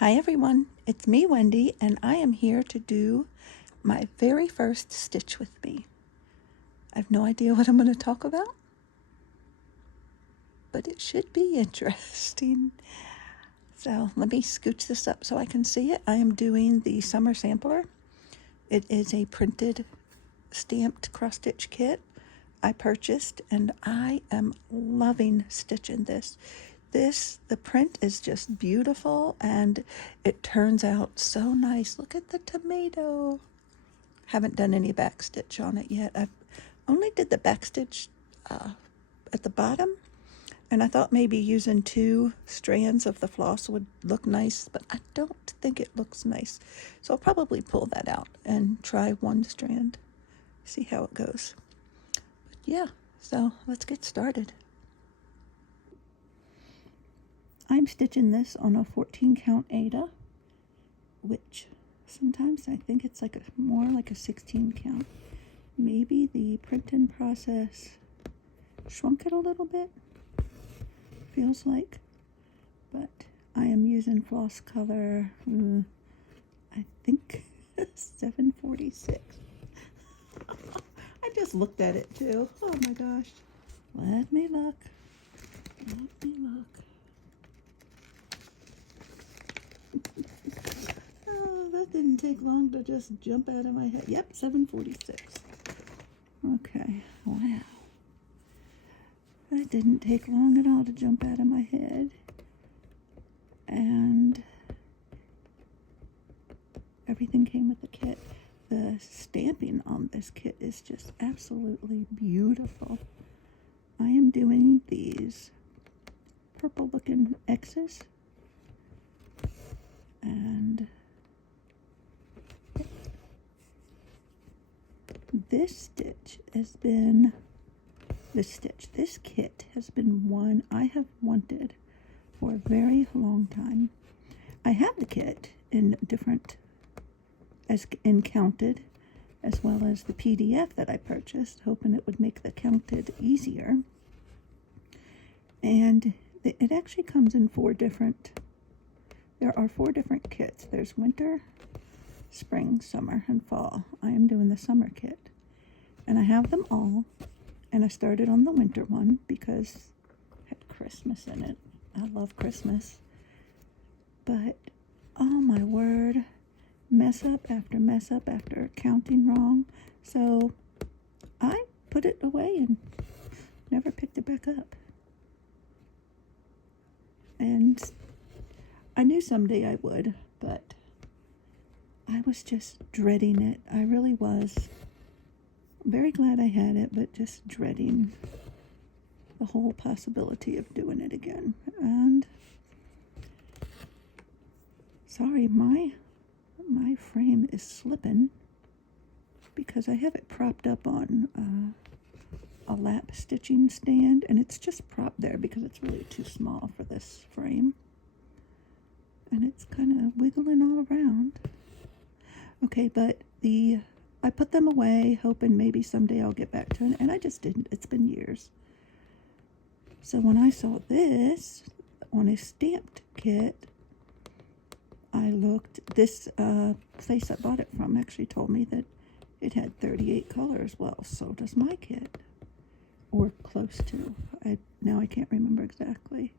Hi everyone, it's me Wendy and I am here to do my very first stitch with me. I have no idea what I'm going to talk about, but it should be interesting. So let me scooch this up so I can see it. I am doing the summer sampler. It is a printed stamped cross-stitch kit I purchased and I am loving stitching this. The print is just beautiful and it turns out so nice. Look at the tomato. Haven't done any back stitch on it yet. I only did the back stitch at the bottom, and I thought maybe using 2 strands of the floss would look nice, but I don't think it looks nice. So I'll probably pull that out and try 1 strand, see how it goes. But yeah, so let's get started. I'm stitching this on a 14 count Aida, which sometimes I think it's like more like a 16 count. Maybe the printing process shrunk it a little bit, feels like, but I am using floss color, I think 746. I just looked at it too. Oh my gosh. Let me look. Oh, that didn't take long to just jump out of my head. Yep, 746. Okay, wow. That didn't take long at all to jump out of my head. And everything came with the kit. The stamping on this kit is just absolutely beautiful. I am doing these purple looking X's. And this kit has been one I have wanted for a very long time. I have the kit in different, counted, as well as the PDF that I purchased, hoping it would make the counted easier. And it actually comes in there are 4 different kits. There's winter, spring, summer, and fall. I am doing the summer kit. And I have them all. And I started on the winter one because it had Christmas in it. I love Christmas. But, oh my word, mess up after counting wrong. So I put it away and never picked it back up. And I knew someday I would, but I was just dreading it. I really was. I'm very glad I had it, but just dreading the whole possibility of doing it again. And sorry, my frame is slipping because I have it propped up on a lap stitching stand, and it's just propped there because it's really too small for this frame. And it's kind of wiggling all around. Okay, but I put them away, hoping maybe someday I'll get back to it, and I just didn't. It's been years. So when I saw this on a stamped kit, I looked. This place I bought it from actually told me that it had 38 colors. Well, so does my kit, or close to. Now I can't remember exactly.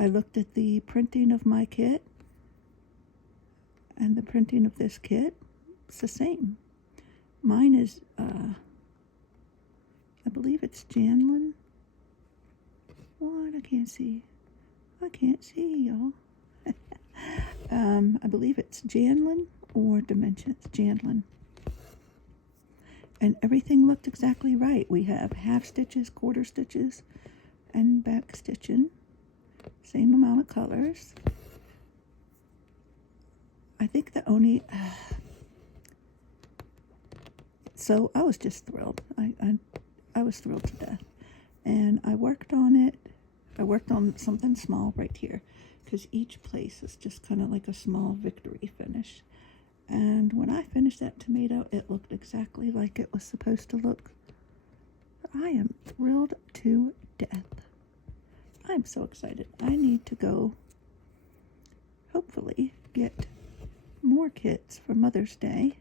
I looked at the printing of my kit and the printing of this kit. It's the same. Mine is, I believe it's Janlin. What? I can't see, y'all. I believe it's Janlin or Dimensions. Janlin. And everything looked exactly right. We have half stitches, quarter stitches, and back stitching. Same amount of colors. I think the only... so I was just thrilled. I was thrilled to death. And I worked on it. I worked on something small right here, because each place is just kind of like a small victory finish. And when I finished that tomato, it looked exactly like it was supposed to look. I am thrilled to death. I'm so excited. I need to go hopefully get more kits for Mother's Day.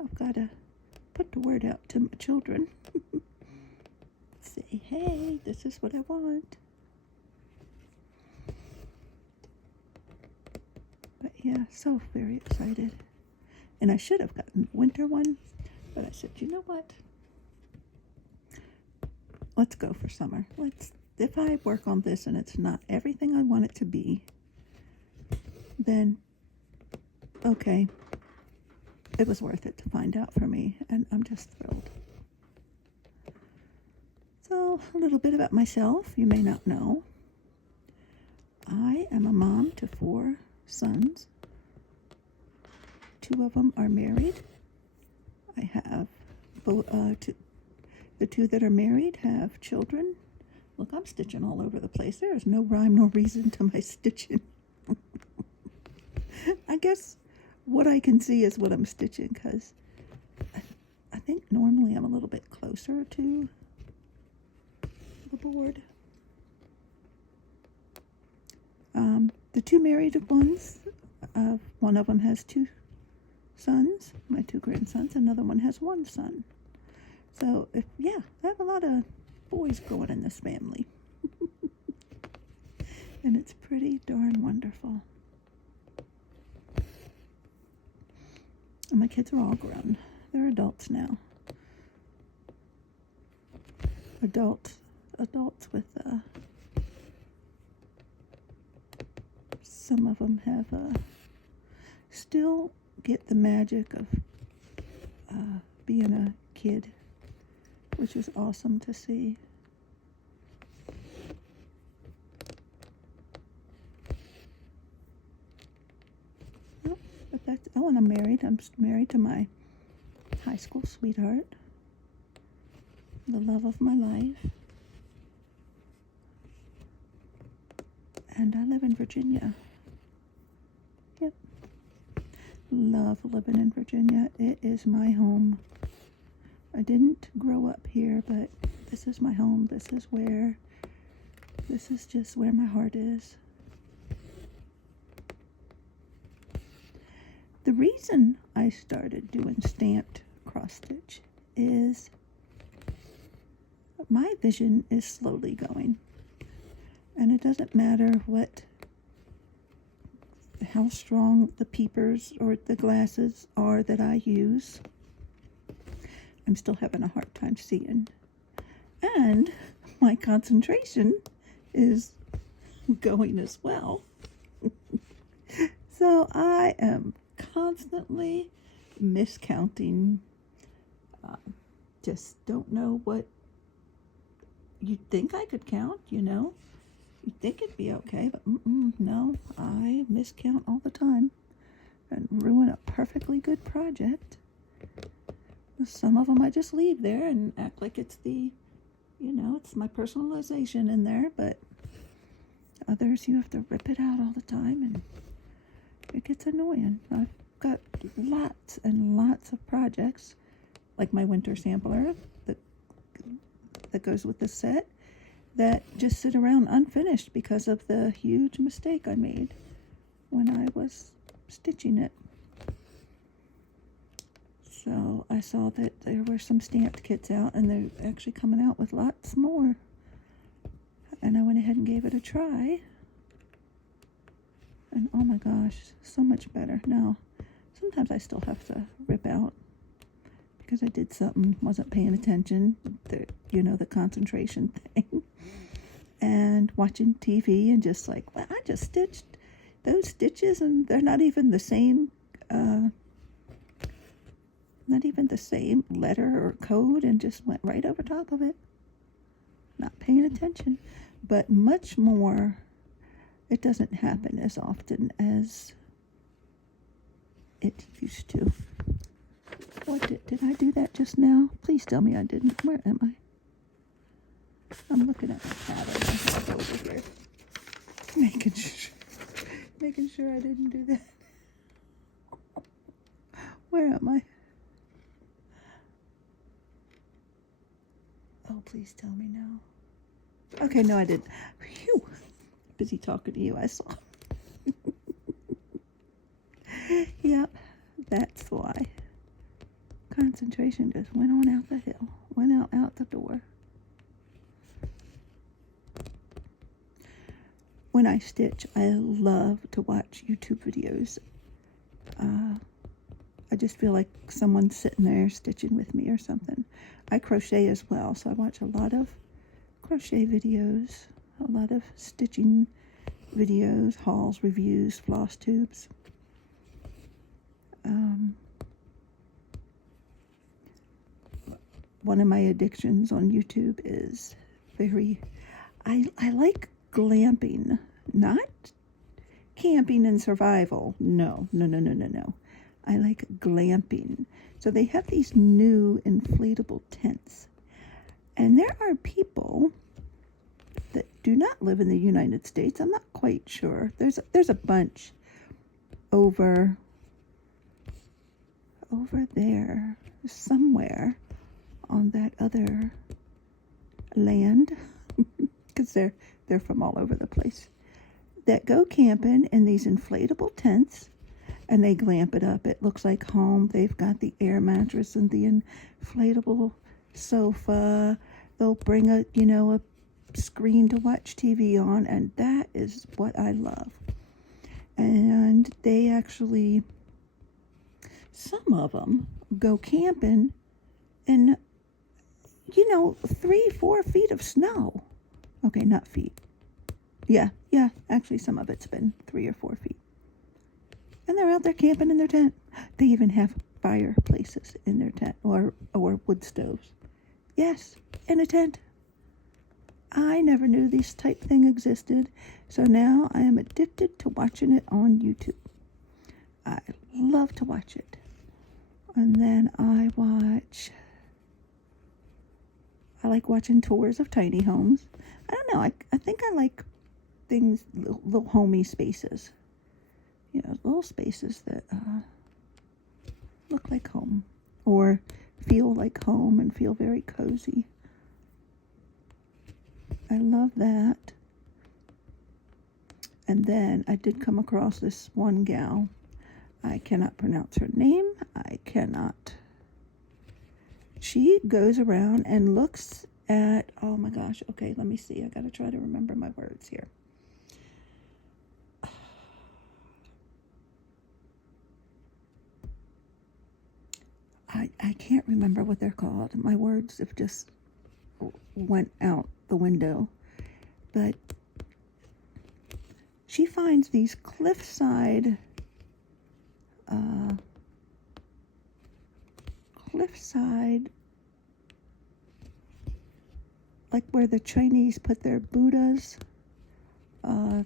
I've got to put the word out to my children. Say, hey, this is what I want. But yeah, so very excited. And I should have gotten the winter one, but I said, you know what? Let's go for summer. If I work on this and it's not everything I want it to be, then okay, it was worth it to find out for me, and I'm just thrilled. So, a little bit about myself. You may not know. I am a mom to 4 sons. 2 of them are married. I have the 2 that are married have children. Look, I'm stitching all over the place. There is no rhyme nor reason to my stitching. I guess what I can see is what I'm stitching, because I think normally I'm a little bit closer to the board. The 2 married ones, one of them has 2 sons, my 2 grandsons. Another one has 1 son. So, I have a lot of boys going in this family. And it's pretty darn wonderful. And my kids are all grown. They're adults now. Adults with, some of them have, still get the magic of being a kid, which is awesome to see. And I'm married. I'm married to my high school sweetheart, the love of my life. And I live in Virginia. Yep. Love living in Virginia. It is my home. I didn't grow up here, but this is my home. This is just where my heart is. The reason I started doing stamped cross stitch is my vision is slowly going. And it doesn't matter how strong the peepers or the glasses are that I use. I'm still having a hard time seeing. And my concentration is going as well. So I am constantly miscounting. Just don't know what you'd think I could count, You'd think it'd be okay, but no, I miscount all the time and ruin a perfectly good project. Some of them I just leave there and act like it's it's my personalization in there, but others you have to rip it out all the time, and it gets annoying. I've got lots and lots of projects, like my winter sampler that goes with the set, that just sit around unfinished because of the huge mistake I made when I was stitching it. So I saw that there were some stamped kits out, and they're actually coming out with lots more. And I went ahead and gave it a try. And oh my gosh, so much better. Now, sometimes I still have to rip out because I did something, wasn't paying attention, the concentration thing. And watching TV and just like, well, I just stitched those stitches and they're not even the same, letter or code, and just went right over top of it. Not paying attention. But much more, it doesn't happen as often as it used to. What did I do that just now? Please tell me I didn't. Where am I? I'm looking at my pattern. I have over here. Making sure I didn't do that. Where am I? Oh, please tell me now. Okay, no, I didn't. Phew. Busy talking to you, I saw. Yep, that's why. Concentration just went on out the hill, went out the door. When I stitch, I love to watch YouTube videos. I just feel like someone's sitting there stitching with me or something. I crochet as well, so I watch a lot of crochet videos, a lot of stitching videos, hauls, reviews, floss tubes. One of my addictions on YouTube is I like glamping, not camping and survival. No. I like glamping. So they have these new inflatable tents. And there are people that do not live in the United States. I'm not quite sure. There's a bunch over there somewhere on that other land, because they're from all over the place, that go camping in these inflatable tents, and they glamp it up. It looks like home. They've got the air mattress and the inflatable sofa. They'll bring a screen to watch TV on, and that is what I love. And they actually, some of them go camping in 3-4 feet of snow. Okay, not feet. Yeah, actually some of it's been 3 or 4 feet. And they're out there camping in their tent. They even have fireplaces in their tent, or wood stoves. Yes, in a tent. I never knew this type thing existed, so now I am addicted to watching it on YouTube. I love to watch it. And then I like watching tours of tiny homes. I don't know, I think I like things, little homey spaces. Little spaces that look like home, or feel like home and feel very cozy. I love that. And then I did come across this one gal. I cannot pronounce her name. She goes around and looks at, oh my gosh, okay, let me see. I gotta try to remember my words here. I can't remember what they're called. My words have just went out the window. But she finds these cliffside like where the Chinese put their Buddhas, I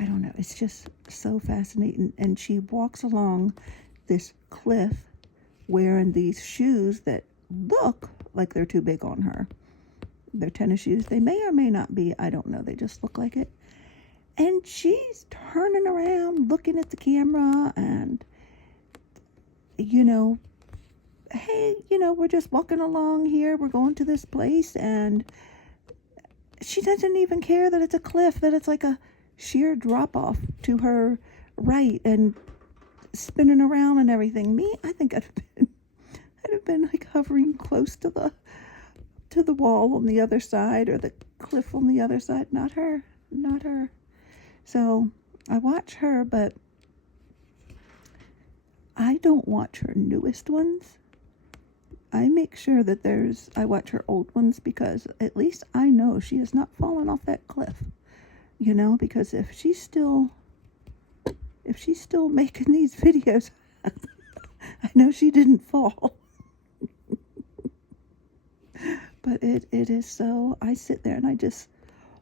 don't know, it's just so fascinating. And she walks along this cliff wearing these shoes that look like they're too big on her. They're tennis shoes. They may or may not be. I don't know. They just look like it. And she's turning around, looking at the camera, and, hey, we're just walking along here. We're going to this place, and she doesn't even care that it's a cliff, that it's like a sheer drop-off to her right, and spinning around and everything. Me, I think I'd have been like hovering close to the wall on the other side, or the cliff on the other side. Not her. So I watch her, but I don't watch her newest ones. I make sure that I watch her old ones, because at least I know she has not fallen off that cliff. Because if she's still making these videos, I know she didn't fall. But it is so, I sit there and I just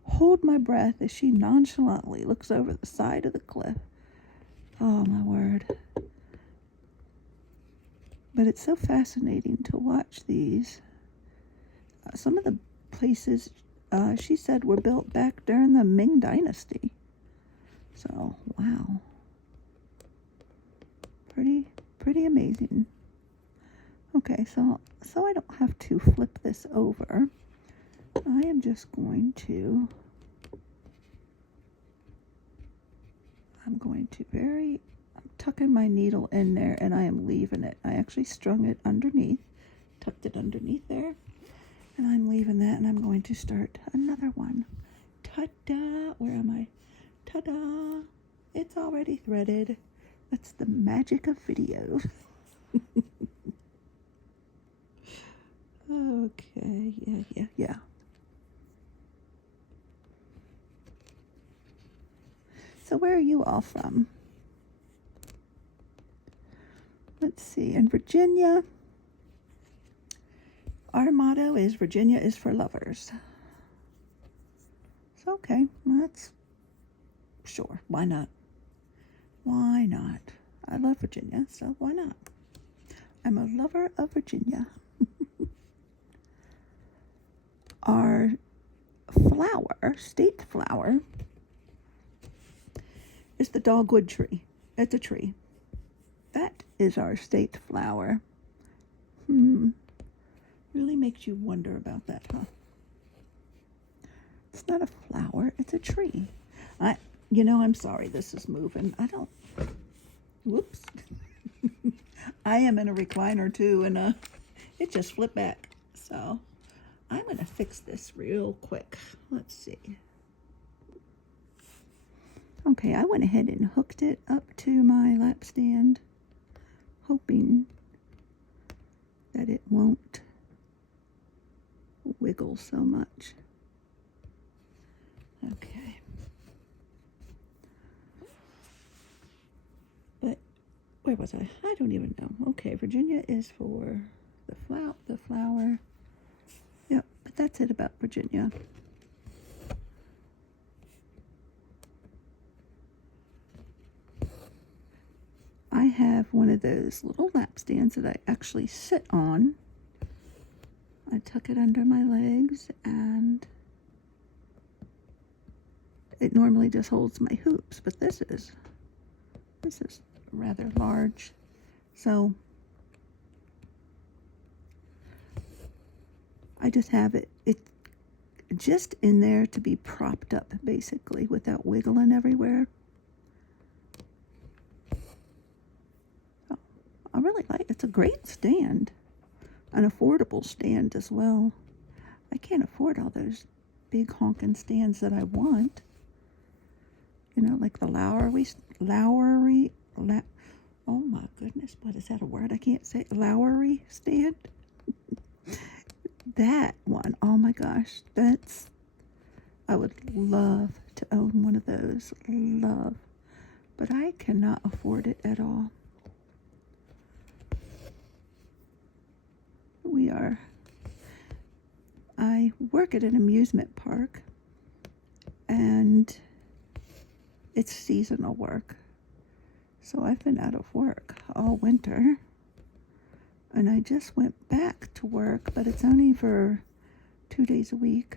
hold my breath as she nonchalantly looks over the side of the cliff. Oh, my word. But it's so fascinating to watch these. Some of the places, she said, were built back during the Ming Dynasty. So, wow. Pretty amazing. Okay, so I don't have to flip this over. I am just going to going to I'm tucking my needle in there and I am leaving it. I actually strung it underneath, tucked it underneath there, and I'm leaving that, and I'm going to start another one. Ta-da! Where am I? Ta-da! It's already threaded. That's the magic of video. Okay, yeah. So where are you all from? Let's see. In Virginia, our motto is Virginia is for lovers. So, okay, well, that's sure. Why not? Why not? I love Virginia, so why not? I'm a lover of Virginia. Our flower, state flower, is the dogwood tree. It's a tree. That is our state flower. Really makes you wonder about that, huh? It's not a flower, it's a tree. I'm sorry this is moving. Whoops. I am in a recliner too, and it just flipped back. So I'm going to fix this real quick. Let's see. Okay, I went ahead and hooked it up to my lap stand, hoping that it won't wiggle so much. Okay. But where was I? I don't even know. Okay, Virginia is for the flower. Yep, but that's it about Virginia. I have one of those little lap stands that I actually sit on. I tuck it under my legs, and it normally just holds my hoops, but this is rather large. So I just have it just in there to be propped up, basically, without wiggling everywhere. So I really like it. It's a great stand, an affordable stand as well. I can't afford all those big honking stands that I want. Like the oh my goodness, what is that a word? I can't say. Lowry stand? That one, oh my gosh, I would love to own one of those. Love. But I cannot afford it at all. I work at an amusement park, and it's seasonal work. So I've been out of work all winter, and I just went back to work, but it's only for 2 days a week,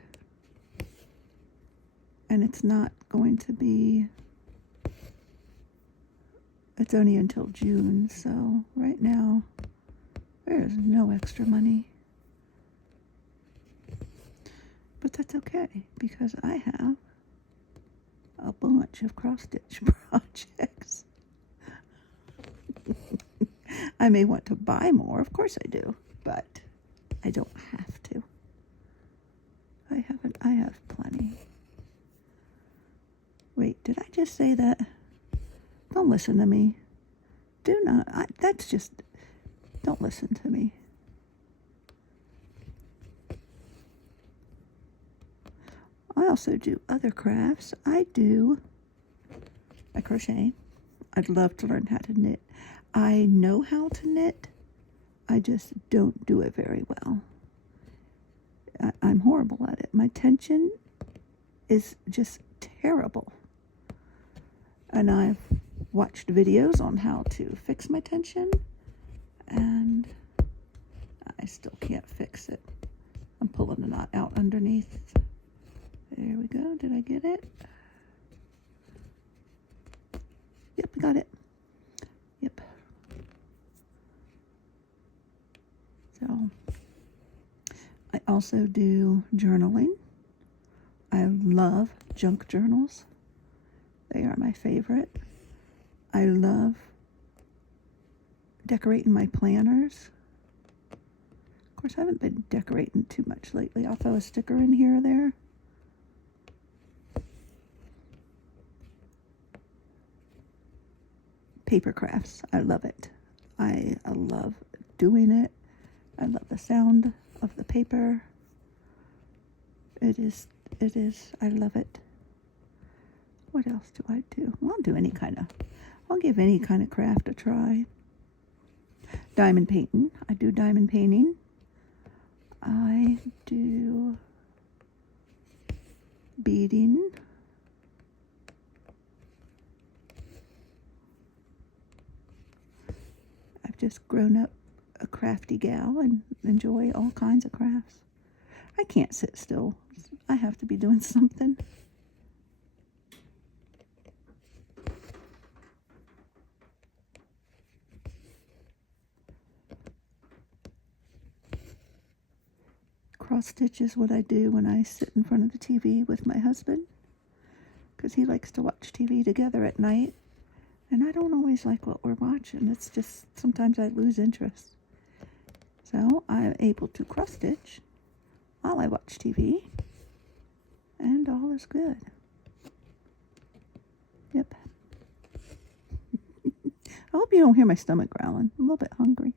and it's not going to be, it's only until June, so right now there's no extra money. But that's okay, because I have a bunch of cross-stitch projects. I may want to buy more, of course I do, but I don't have to. I have plenty. Wait, did I just say that? Don't listen to me. Don't listen to me. I also do other crafts. I crochet. I'd love to learn how to knit. I know how to knit. I just don't do it very well. I'm horrible at it. My tension is just terrible. And I've watched videos on how to fix my tension, and I still can't fix it. I'm pulling the knot out underneath. There we go. Did I get it? Yep, I got it. Yep. So, I also do journaling. I love junk journals. They are my favorite. I love decorating my planners. Of course, I haven't been decorating too much lately. I'll throw a sticker in here or there. Paper crafts. I love it. I love doing it. I love the sound of the paper. It is, I love it. What else do I do? Well, I'll give any kind of craft a try. Diamond painting. I do diamond painting. I do beading. I've just grown up a crafty gal and enjoy all kinds of crafts. I can't sit still. I have to be doing something. Cross stitch is what I do when I sit in front of the TV with my husband, because he likes to watch TV together at night, and I don't always like what we're watching. It's just sometimes I lose interest. So I'm able to cross stitch while I watch TV, and all is good. Yep. I hope you don't hear my stomach growling. I'm a little bit hungry.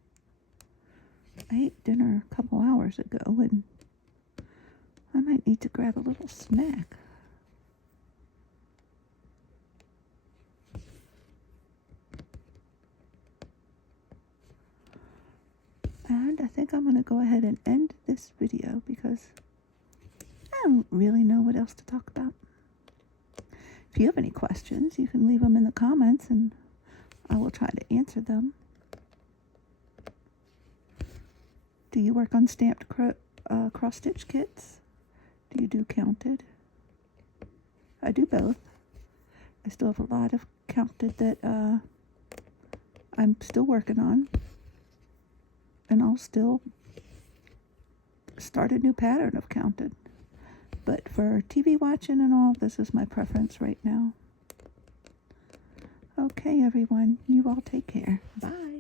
I ate dinner a couple hours ago, and I might need to grab a little snack. And I think I'm going to go ahead and end this video because I don't really know what else to talk about. If you have any questions, you can leave them in the comments and I will try to answer them. Do you work on stamped cross-stitch kits? Do you do counted? I do both. I still have a lot of counted that I'm still working on. And I'll still start a new pattern of counted. But for TV watching and all, this is my preference right now. Okay, everyone. You all take care. Bye.